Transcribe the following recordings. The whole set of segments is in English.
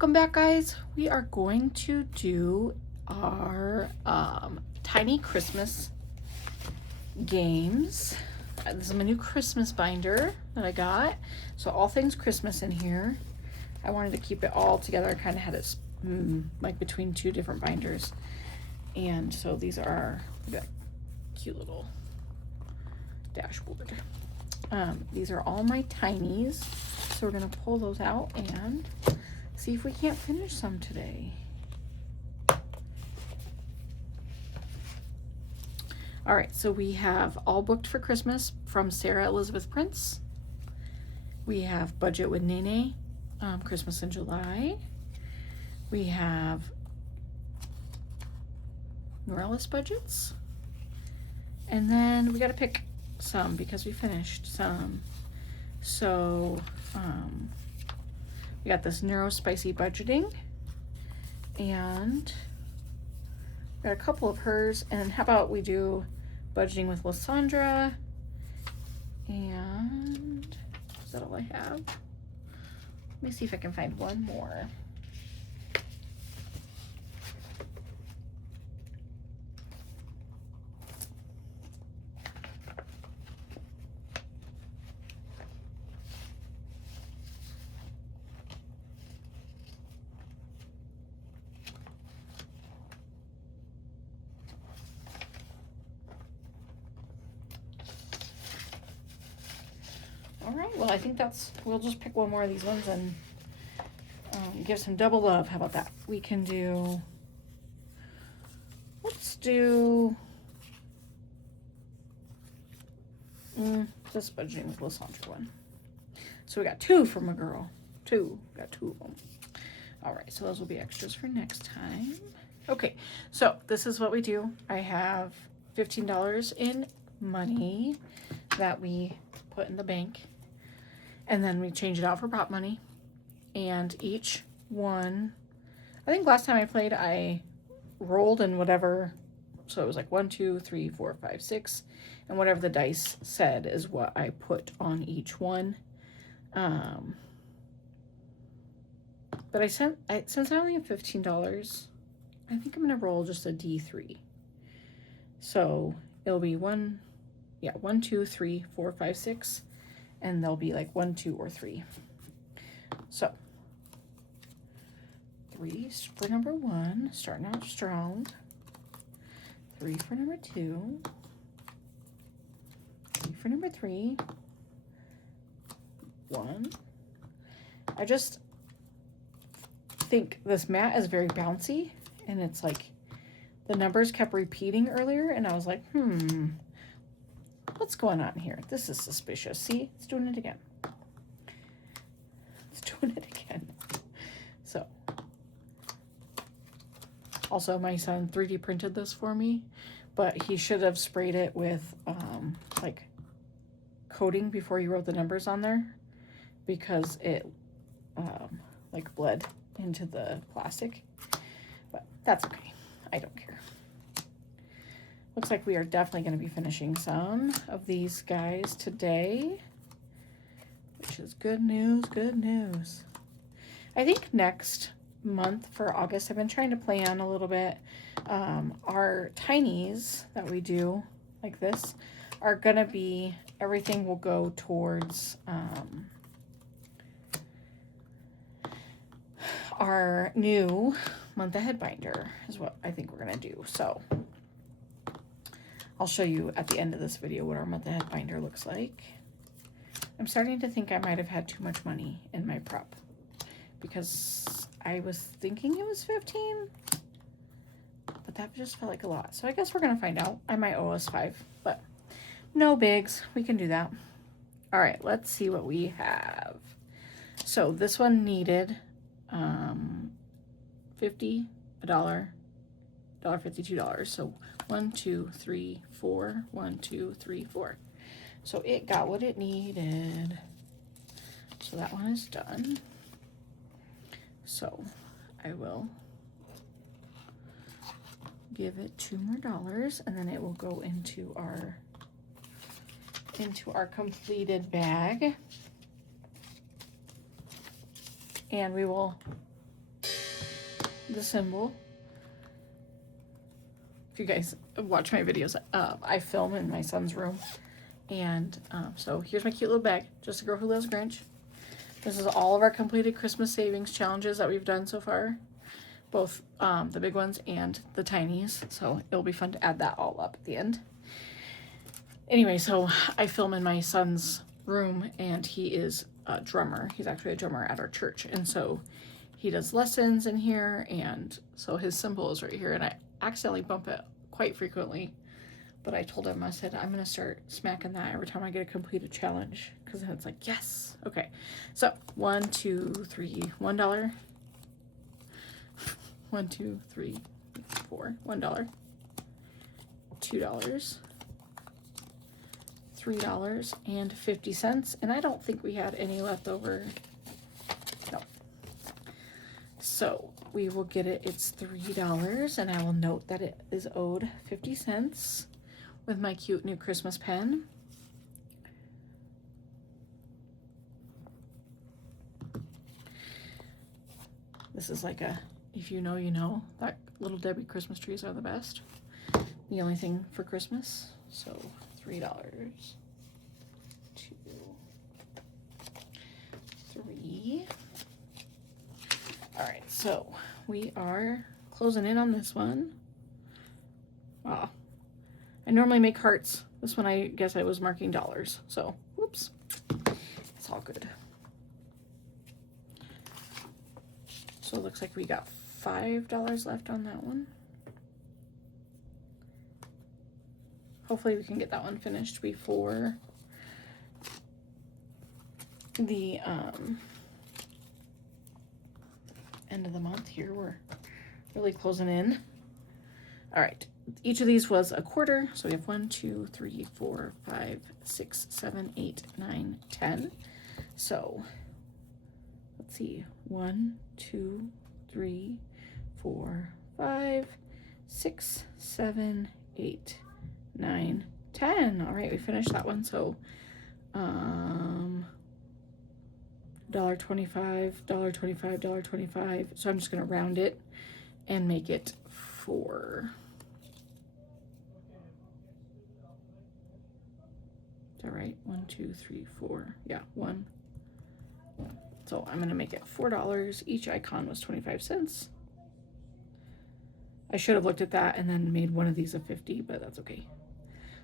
welcome back, guys. We are going to do our tiny Christmas games. This is my new Christmas binder that I got, so all things Christmas in here. I wanted to keep it all together. I kind of had it like between two different binders, and so these are got cute little dashboard. These are all my tinies, so we're gonna pull those out and see if we can't finish some today. All right, so we have All Booked for Christmas from Sarah Elizabeth Prince. We have Budget with Nene, Christmas in July. We have Norellis Budgets. And then we got to pick some because we finished some. So we got this Neurospicy Budgeting, and we got a couple of hers. And how about we do Budgeting with Lysandra? And is that all I have? Let me see if I can find one more. All right, well, I think we'll just pick one more of these ones and give some double love. How about that? We can do, let's do this Budgeting with Lysandra one. So we got two from a girl. Got two of them. All right, so those will be extras for next time. Okay, so this is what we do. I have $15 in money that we put in the bank, and then we change it out for prop money. And each one, I think last time I played, I rolled in whatever, so it was like 1, 2, 3, 4, 5, 6, and whatever the dice said is what I put on each one. But since I only have $15, I think I'm gonna roll just a D3. So it'll be 1, 2, 3, 4, 5, 6, and they'll be like 1, 2, or 3. So 3 for number 1, starting out strong. 3 for number 2. 3 for number 3. 1. I just think this mat is very bouncy, and it's like the numbers kept repeating earlier, and I was like, what's going on here? This is suspicious. See, it's doing it again. It's doing it again. So, also my son 3D printed this for me, but he should have sprayed it with like coating before he wrote the numbers on there, because it like bled into the plastic. But that's okay. I don't care. Looks like we are definitely going to be finishing some of these guys today, which is good news, good news. I think next month for August, I've been trying to plan a little bit. Our tinies that we do like this are going to be, everything will go towards our new month ahead binder is what I think we're going to do. So I'll show you at the end of this video what our month ahead binder looks like. I'm starting to think I might have had too much money in my prep, because I was thinking it was 15, but that just felt like a lot. So I guess we're going to find out. I might owe us 5, but no bigs. We can do that. All right, let's see what we have. So this one needed $50, $1, $52. So 1, 2, 3, 4. 1, 2, 3, 4. So it got what it needed. So that one is done. So I will give it $2 more, and then it will go into our completed bag. And we will the symbol. If you guys watch my videos, I film in my son's room. And so here's my cute little bag. Just a Girl Who Loves Grinch. This is all of our completed Christmas savings challenges that we've done so far. Both the big ones and the tinies. So it'll be fun to add that all up at the end. Anyway, so I film in my son's room, and he is a drummer. He's actually a drummer at our church. And so he does lessons in here, and so his symbol is right here. And I accidentally bump it quite frequently. But I told him, I said, I'm going to start smacking that every time I get a completed challenge. Because then it's like, yes. Okay. So, 1, 2, 3, $1. 1, 2, 3, 4, $1. $2. $3.50. And I don't think we had any left over. No. So, we will get it. It's $3. And I will note that it is owed 50 cents. With my cute new Christmas pen. This is like a, if you know, you know. That Little Debbie Christmas trees are the best. The only thing for Christmas. So $3, 2, 3. All right, so we are closing in on this one. Wow. I normally make hearts. This one, I guess I was marking dollars. So, whoops. It's all good. So it looks like we got $5 left on that one. Hopefully we can get that one finished before the end of the month here. We're really closing in. All right. Each of these was a quarter, so we have 1, 2, 3, 4, 5, 6, 7, 8, 9, 10. So let's see, 1, 2, 3, 4, 5, 6, 7, 8, 9, 10. All right, we finished that one. So $1.25, $1.25, $1.25. So I'm just gonna round it and make it 4. Is that right? 1, 2, 3, 4. Yeah, 1. So I'm gonna make it $4. Each icon was 25 cents. I should have looked at that and then made one of these a 50, but that's okay.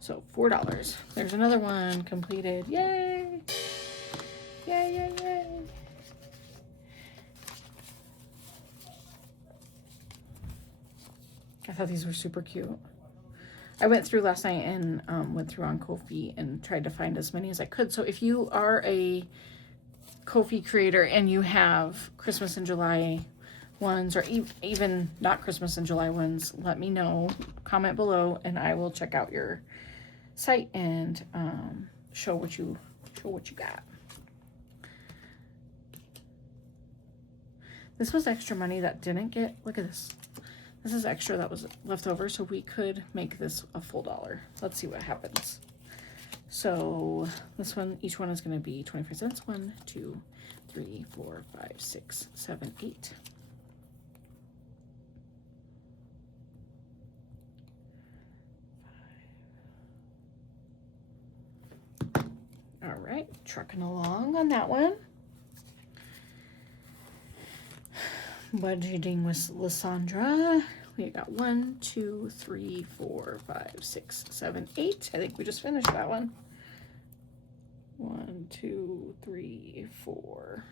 So $4. There's another one completed. Yay! Yay, yay, yay. I thought these were super cute. I went through last night and went through on Ko-fi and tried to find as many as I could. So if you are a Ko-fi creator and you have Christmas in July ones, or even not Christmas in July ones, let me know. Comment below, and I will check out your site and show what you got. This was extra money that didn't get. Look at this. This is extra that was left over, so we could make this a full $1. Let's see what happens. So this one, each one is going to be 25 cents. 1, 2, 3, 4, 5, 6, 7, 8. All right, trucking along on that one. Budgeting with Lysandra. We got 1, 2, 3, 4, 5, 6, 7, 8. I think we just finished that one. 1, 2, 3, 4,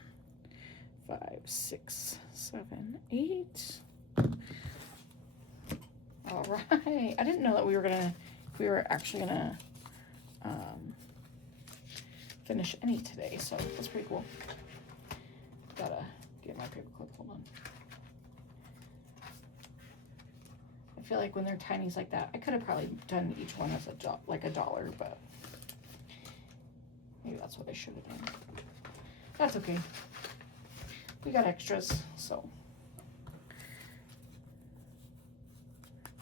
5, 6, 7, 8. All right. I didn't know that we were actually gonna finish any today, so that's pretty cool. Gotta get my paper clip. Hold on. I feel like when they're tinies like that, I could have probably done each one as like $1, but maybe that's what I should have done. That's okay. We got extras, so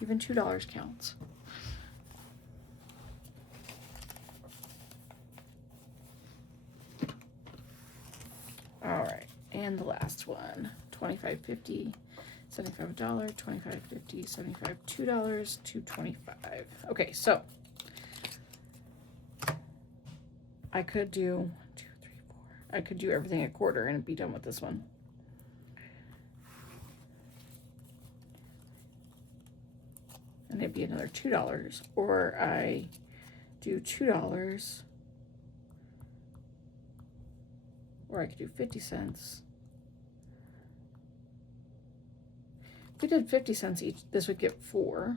even $2 counts. All right, and the last one, 25, 50, $75, $25, $50, $75, $2, $2.25. Okay, so I could do 1, 2, 3, 4. I could do everything a quarter and be done with this one. And it'd be another $2. Or I do $2. Or I could do 50 cents. If we did 50 cents each, this would get 4.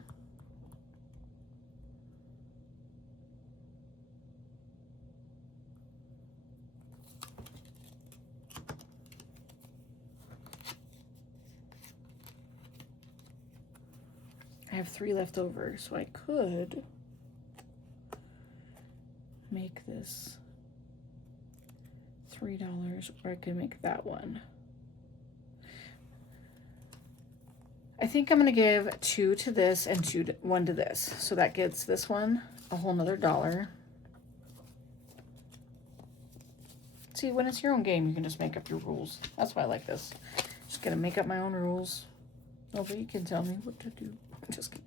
I have 3 left over, so I could make this $3, or I could make that one. I think I'm gonna give 2 to this and 1 to this. So that gets this one a whole nother $1. See, when it's your own game, you can just make up your rules. That's why I like this. Just gonna make up my own rules. Nobody can tell me what to do. I'm just kidding.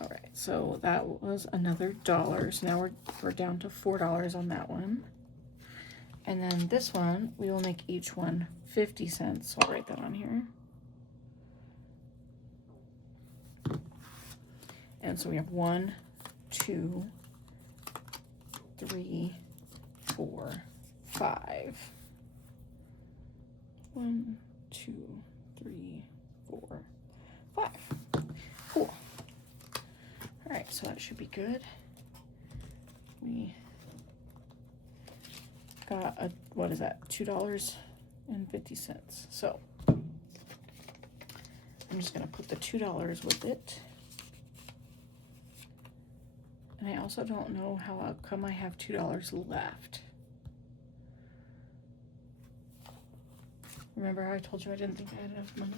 All right, so that was another $1. So now we're down to $4 on that one. And then this one, we will make each one 50 cents. So I'll write that on here. And so we have 1, 2, 3, 4, 5. 1, 2, 3, 4, 5. Cool. All right, so that should be good. We got a, what is that? $2.50. So I'm just gonna put the $2 with it. And I also don't know how come I have $2 left. Remember how I told you I didn't think I had enough money?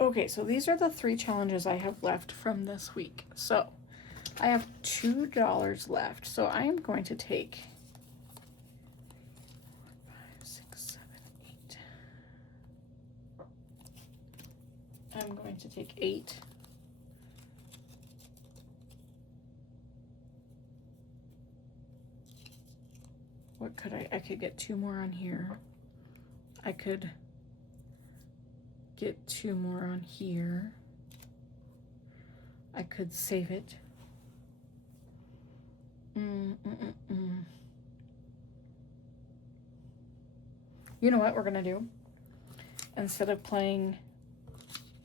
Okay, so these are the 3 challenges I have left from this week. So I have $2 left. So I am going to take 5, 6, 7, 8. I'm going to take 8. What could I could get 2 more on here. I could get 2 more on here. I could save it. You know what we're gonna do? Instead of playing,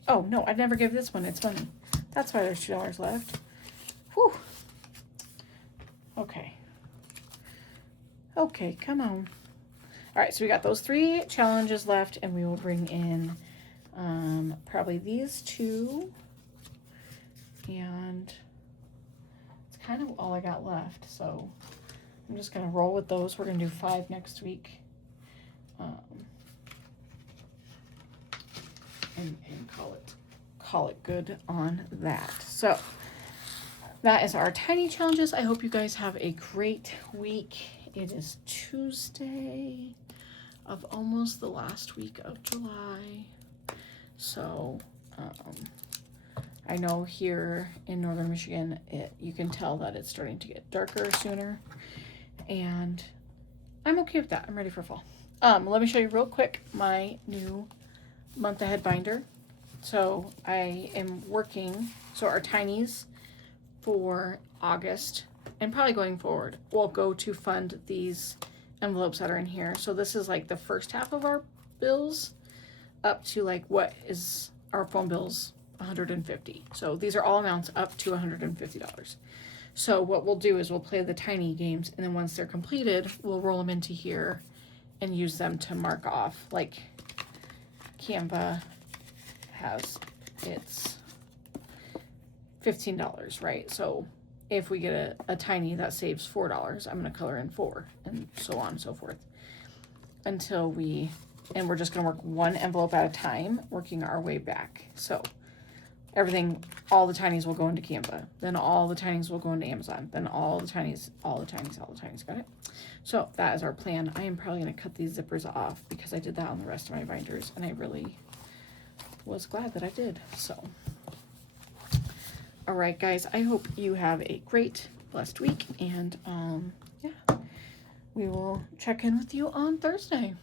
oh no, I never gave this one its money. That's why there's $2 left. Whew. Okay. Okay, come on. All right, so we got those 3 challenges left, and we will bring in probably these 2, and it's kind of all I got left, so I'm just gonna roll with those. We're gonna do 5 next week, and call it good on that. So that is our tiny challenges. I hope you guys have a great week. It is Tuesday of almost the last week of July. So I know here in northern Michigan, you can tell that it's starting to get darker sooner. And I'm okay with that. I'm ready for fall. Let me show you real quick my new month ahead binder. So I am working, so our tinies for August and probably going forward will go to fund these envelopes that are in here. So this is like the first half of our bills up to like what is our phone bills, $150. So these are all amounts up to $150. So what we'll do is we'll play the tiny games, and then once they're completed, we'll roll them into here and use them to mark off. Like Canva has its $15, right? So if we get a tiny that saves $4, I'm going to color in 4, and so on and so forth until we're just going to work one envelope at a time, working our way back. So everything, all the tinies will go into Canva. Then all the tinies will go into Amazon. Then all the tinies. Got it? So that is our plan. I am probably going to cut these zippers off because I did that on the rest of my binders, and I really was glad that I did. So, all right, guys, I hope you have a great, blessed week, and yeah, we will check in with you on Thursday.